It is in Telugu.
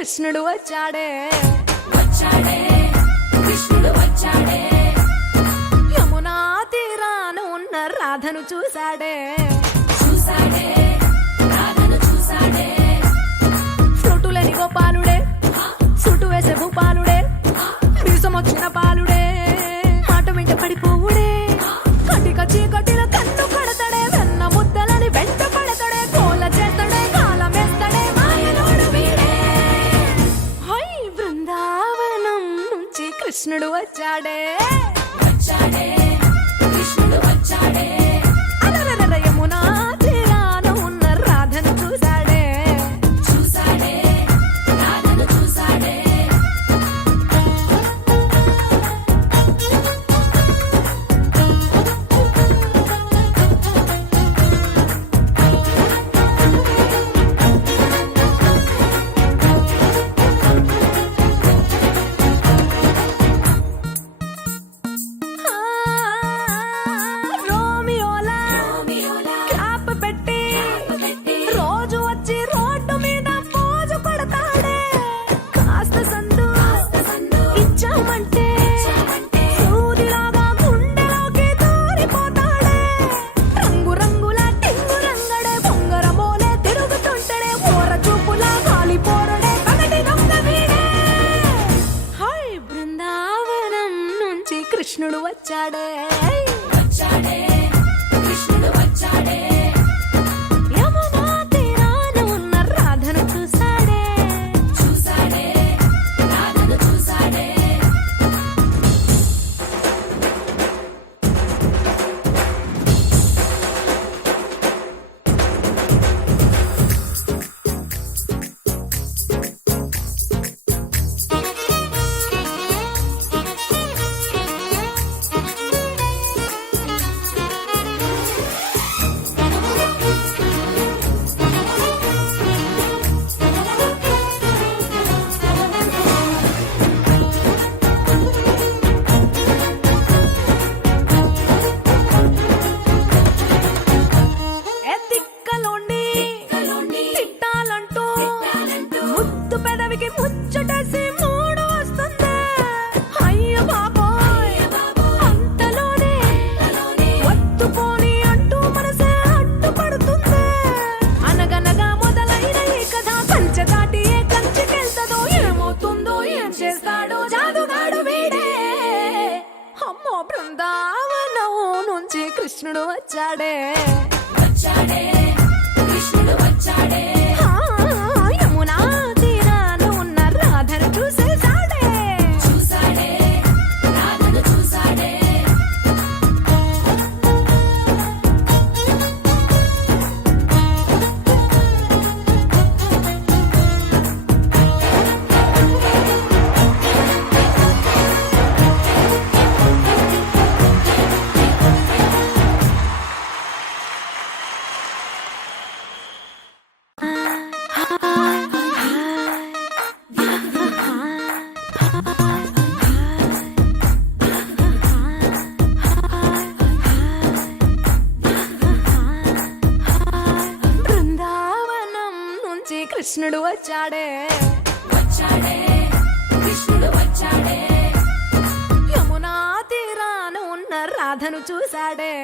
కృష్ణుడు వచ్చాడే వచ్చాడే కృష్ణుడు వచ్చాడే యమునా తీరాన ఉన్న రాధను చూశాడే చూసాడే రాధను చూసాడే ఫ్రూటులేని గోపాలుడే సుటు వేసే భూపాలుడే వీసమొచ్చిన పాలుడే మాట వెంట పడిపోవుడే కటిక చీకటిలో కన్ను కడతాడే వెన్న ముద్దలని వెంట పడతాడే కోల చేస్తాడే కాలమేస్తాడే మాయలోడు వీడే హై బృందావనం నుంచి కృష్ణుడు వచ్చాడే వచ్చాడే కృష్ణుడు వచ్చాడే అలరలర యమునా తీరాన ఉన్న రాధను చూశాడే చూసాడే రాధను చూసాడే ఆ, రోమియోలా రోమియోలా క్యాప్ పెట్టి పెట్టి రోజు వచ్చి రోడ్డు మీద పోజు కొడతాడే కాస్త సందు సందు ఇచ్చామంటే ఇచ్చామంటే సూదిలాగా గుండెలోకి దూరిపోతాడే రంగు రంగుల టింగు రంగడే బొంగరమోలే తిరుగుతుంటడే ఓర చూపులా కాలిపోరడే పగటి దొంగ వీడే హై బృందావనం నుంచి కృష్ణుడు వచ్చాడే వచ్చాడే కృష్ణుడు వచ్చాడే యమునా తీరాన ఉన్న రాధను చూశాడే చూసాడే రాధను చూసాడే ఏ తిక్కలోండి కలోండి తిట్టాలంటూ తిట్టాలంటూ ముద్దు పెదవికి ముచ్చటేసి మూడు వస్తుంది అయ్య బాబోయ్ అంతలోనే వత్తుపోని అంటూ మనసే అడ్డుపడుతుంది అనగనగా మొదలైన ఈ కథ కంచె దాటి ఏ కంచెకెళ్తదో ఏమవుతుందో ఏం చేస్తాడో జాదుగాడు వీడే అమ్మో బృందావనం నుంచి కృష్ణుడు వచ్చాడే వచ్చాడే కృష్ణుడు వచ్చాడే ఆ, యమునా తీరాన ఉన్న రాధను చూసేశాడే చూసాడే రాధను చూసాడే బృందావనం నుంచి కృష్ణుడు వచ్చాడే వచ్చాడే కృష్ణుడు వచ్చాడే యమునా తీరాన ఉన్న రాధను చూశాడే